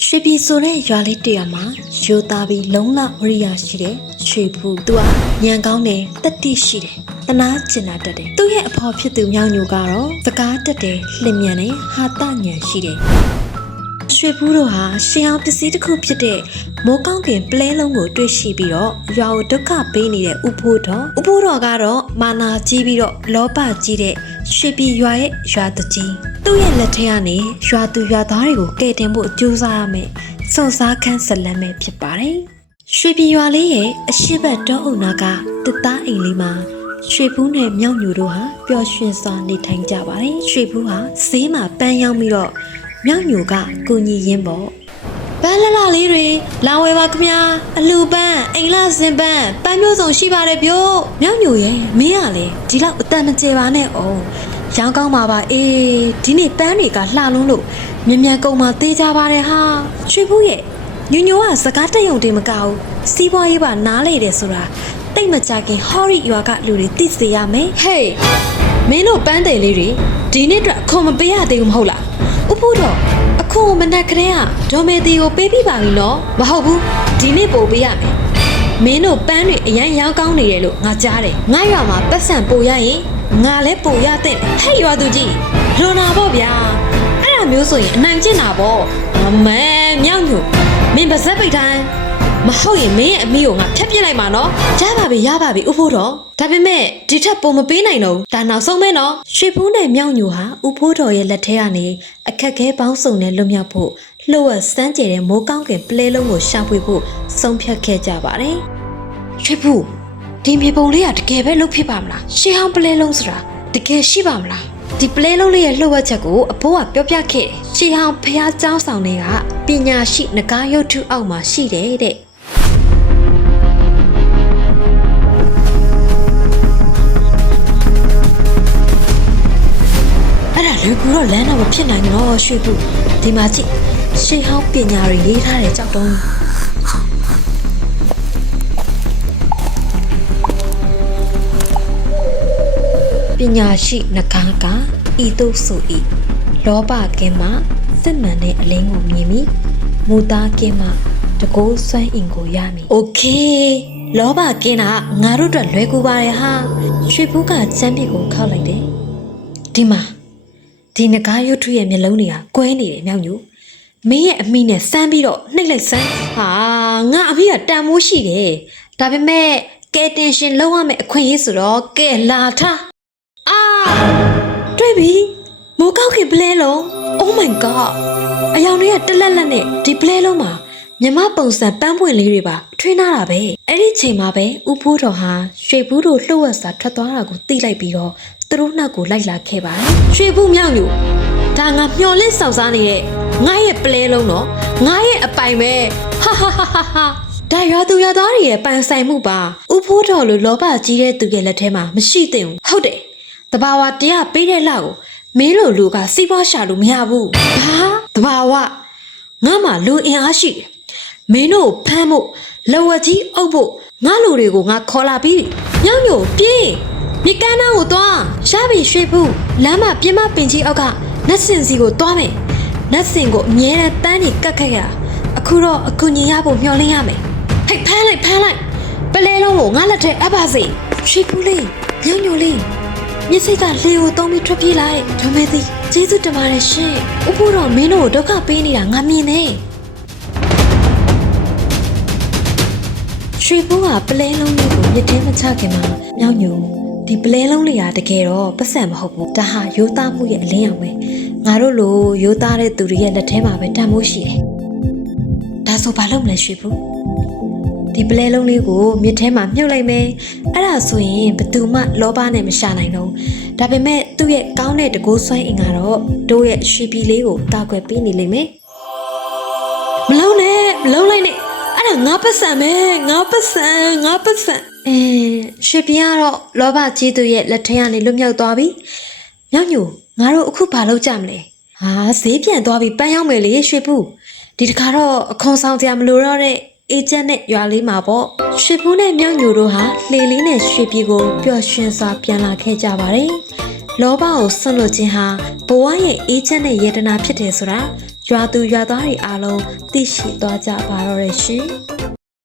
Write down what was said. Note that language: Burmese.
ရွှေပြည်ဆိုတဲ့ရွာလေးတရွာမှာရိုသားပြီးလုံလဝရိယရှိတဲ့ရွှေဘူးသူကညံကောင်းတယ်တတိရှိတယ်တနာကျင်နာတတ်တယ်သူ့ရဲ့အဖေါ်ဖြစ်သူမြောင်ညိုကတော့စကားတက်တယ်လျင်မြန်တယ်ဟာတညံရှိတယ်ရွှေဘူးတို့ဟာရှေးအောင်ပစ္စည်းတစ်ခုဖြစ်တဲ့မိုးကောင်းကင်ပလဲလုံးကိုတွေ့ရှိပြီးတော့ရွာကိုဒုက္ခပေးနေတဲ့ဥဖိုးတော်ဥဖိုးတော်ကတော့မာနာကြီးပြီးတော့လောဘကြီးတဲ့ ရွှေပြည်ရွာရဲ့ရွာတကြီးသူ့ရဲ့လက်ထက်ကနေရွာသူရွာသားတွေကိုကယ်တင်ဖို့ကြိုးစားရမယ်စုံစားခန်းဆက်လက်မဲ့ဖြစ်ပါတယ်ရွှေပြည်ရွာလေးရဲ့အရှိတ်တောအုံနာကတစ်သားအိမ်လေးမှာရွှေဘူးနဲ့မြောက်ညူတို့ဟာပျော်ရွှင်စွာနေထိုင်ကြပါတယ်ရွှေဘူးဟာဈေးမှာပန်းရောက်ပြီးတော့မြောက်ညူကကိုညီရင်းပေါ့ ပန်းလလလေးတွေလောင်ဝဲပါခမအလူပန်းအိမ်လာစင်ပန်းပန်းမျိုးစုံရှိပါတယ်ဗျို့မြောက်ညိုရဲ့မင်းကလေဒီလောက်အတန်မကျေပါနဲ့အောင်ရောင်းကောင်းပါပါအေးဒီနေ့ပန်းတွေကလှလုံးလို့မြ мян ကုန်မှသေးကြပါတယ်ဟာရွှေဘူးရဲ့ညိုညိုကစကားတက်ယုံတင်မကဘူးစီးပွားရေးပါနားလေတယ်ဆိုတာတိတ်မကြခင်ဟော်ရီရွာကလူတွေသိစေရမယ်ဟေးမင်းတို့ပန်းတယ်လေးတွေဒီနေ့အတွက်အခွန်မပေးရသေးဘူးမဟုတ်လားဥဖို့တော့ အ ခုမနက်ကလေးကဒေါ်မေတီကိုပေးပြီးပါပြီနော်မဟုတ်ဘူးဒီနေ့ပို့ပေးရမယ်မင်းတို့ပန်းတွေအရန်ရောင်းကောင်းနေတယ်လို့ငါကြားတယ်ငါရွာမှာပတ်စံပို့ရရင်ငါလည်းပို့ရတဲ့ဟဲ့ရွာသူကြီးလွန်တာပေါ့ဗျာအဲ့ဒါမျိုးဆိုရင်အနိုင်ကျင့်တာပေါ့အမဲမြောက်ညိုမင်းပါဇက်ပိတ်တိုင်း မဟုတ်ရင်မင်းရဲ့အမိကိုငါဖျက်ပစ်လိုက်မှာနော်ရပါပြီရပါပြီဥဖို့တော်ဒါပေမဲ့ဒီထက်ပုံမပေးနိုင်တော့ဘူးဒါနောက်ဆုံးပဲနော်ရွှေဖူးနဲ့မြောက်ညိုဟာဥဖို့တော်ရဲ့လက်ထဲကနေအခက်ခဲပေါင်းစုံနဲ့လွတ်မြောက်ဖို့လှုပ်ဝက်စမ်းကြဲတဲ့မိုးကောင်းကင်ပလဲလုံးကိုရှာဖွေဖို့ဆုံးဖြတ်ခဲ့ကြပါတယ်ရွှေဖူးဒီမြေပုံလေးကတကယ်ပဲလုပ်ဖြစ်ပါမလားရှေးဟောင်းပလဲလုံးဆိုတာတကယ်ရှိပါမလားဒီပလဲလုံးလေးရဲ့လှုပ်ဝက်ချက်ကိုအဖိုးကပြောပြခဲ့တယ်ရှေးဟောင်းဖះเจ้าဆောင်တွေကပညာရှိနဂါရုပ်ထုအောက်မှာရှိတယ်တဲ့ လူကူတော့လမ်းတော့မဖြစ်နိုင်တော့ရွှေကူဒီမှာကြည့်ရှေးဟောင်းပညာတွေရေးထားတဲ့ကြောက်တုံးပညာရှိနဂါကဤသို့ဆို၏လောဘကင်းမှစစ်မှန်တဲ့အလင်းကိုမြင်ပြီးမူသားကင်းမှတကိုးဆွမ်းအင်ကိုရမည်။ Okay လောဘကင်းတာငါတို့အတွက်လွယ်ကူပါတယ်ဟာရွှေဘူးကစမ်းပြစ်ကိုခောက်လိုက်တယ်ဒီမှာ ဒီငကားရုပ်ထုရဲ့မျက်လုံးတွေကကွဲနေတယ်မြောက်ညူမင်းရဲ့အမိနဲ့စမ်းပြီးတော့နှိပ်လိုက်စမ်းဟာငါအမိကတန်မိုးရှိတယ်ဒါပေမဲ့ကဲတင်ရှင်လုံးဝမဲ့အခွင့်အရေးဆိုတော့ကဲလာထားအာတွေ့ပြီမိုးကောက်ခင်ပလဲလုံး Oh my god အယောင်တွေကတက်လက်လက်နဲ့ဒီပလဲလုံးမှာမြမပုံစံပန်းပွင့်လေးတွေပါထွင်းထားတာပဲအဲ့ဒီချိန်မှာပဲဥဖိုးတော်ဟာရွှေဘူးတို့လှုပ်ဝက်စာထွက်သွားတာကိုသိလိုက်ပြီးတော့ သူတို့နှောက်ကိုလိုက်လာခဲ့ပါတယ်ရွှေဘူးမြောက်ညူဒါငါမျော်လင့်ဆောင်စားနေတဲ့ငါရဲ့ပလဲလုံးတော့ငါရဲ့အပိုင်ပဲဟာဟာဟာဟာဟာဒါရွာသူရွာသားတွေရဲ့ပန်ဆိုင်မှုပါဥဖိုးတော်လိုလောဘကြီးတဲ့သူရဲ့လက်ထဲမှာမရှိသင့်ဘူးဟုတ်တယ်တဘာဝတရားပေးတဲ့လောက်ကိုမင်းလိုလူကစီးပွားရှာလို့မရဘူးဟာတဘာဝငါမှလူအင်အားရှိတယ်မင်းတို့ဖမ်းဖို့လဝကြီးအုပ်ဖို့ငါလူတွေကိုငါခေါ်လာပြီးညောင်ညိုပြေး မြေကမ်းနားကိုသွားရပြီရွှေဘူးလမ်းမှာပြင်းမပင်ကြီးအောက်ကနတ်စင်စီကိုသွားမယ်နတ်စင်ကိုအမြဲတမ်းတန်းနေကတ်ခက်ရတာအခုတော့အကူညီရဖို့မျှော်လင့်ရမယ်ဟိတ်ဖမ်းလိုက်ဖမ်းလိုက်ပလဲလုံးကိုငါလက်ထဲအပ်ပါစေရွှေဘူးလေးညောင်ညိုလေးမြစ်စိတ်ကလေကိုတုံးပြီးထွက်ပြေးလိုက်ဒိုမဲသည်ကျေးဇူးတင်ပါတယ်ရှင်ဥဖို့တော့မင်းတို့ကိုဒုက္ခပေးနေတာငါမြင်နေရွှေဘိုးကပလဲလုံးလေးကိုမြစ်ထဲမချခင်မှာမြောက်ညို ဒီပလဲလုံးလေးကတကယ်တော့ပတ်စံမဟုတ်ဘူးဒါဟာရိုးသားမှုရဲ့အလင်းရောင်ပဲငါတို့လိုရိုးသားတဲ့သူတွေရဲ့လက်ထဲမှာပဲတန်မိုးရှိတယ်ဒါဆိုဘာလုပ်မလဲရွှေဘိုးဒီပလဲလုံးလေးကိုမြစ်ထဲမှာမြုပ်လိုက်မယ်အဲ့ဒါဆိုရင်ဘယ်သူမှလောဘနဲ့မရှာနိုင်တော့ဘူးဒါပေမဲ့သူ့ရဲ့ကောင်းတဲ့တကိုးစွမ်းအင်ကတော့တို့ရဲ့ရွှေပြည်လေးကိုတာကွယ်ပေးနေလိမ့်မယ်မလုံးနဲ့မလုံးလိုက်နဲ့အဲ့ဒါ ငါပတ်စံပဲငါပတ်စံငါပတ်စံအဲရွှေပြည်ကတော့လောဘကြီးသူရဲ့လက်ထဲကနေလွတ်မြောက်သွားပြီမြောက်ညိုငါတို့အခုဘာလုပ်ကြမလဲဟာဈေးပြန်သွားပြီပန်းရောက်မယ်လေရွှေပူဒီတခါတော့အခွန်ဆောင်ကြမလို့တော့တဲ့အေဂျင့်နဲ့ရွာလေးမှာပေါ့ရွှေပူနဲ့မြောက်ညိုတို့ဟာလှေလေးနဲ့ရွှေပြည်ကိုပျော်ရွှင်စွာပြန်လာခဲ့ကြပါတယ် လောဘကိုဆွန့်လွတ်ခြင်းဟာဘဝရဲ့အေးချမ်းတဲ့ယတနာဖြစ်တယ်ဆိုတာရွာသူရွာသားတွေအားလုံးသိရှိသွားကြပါတော့တယ်ရှင်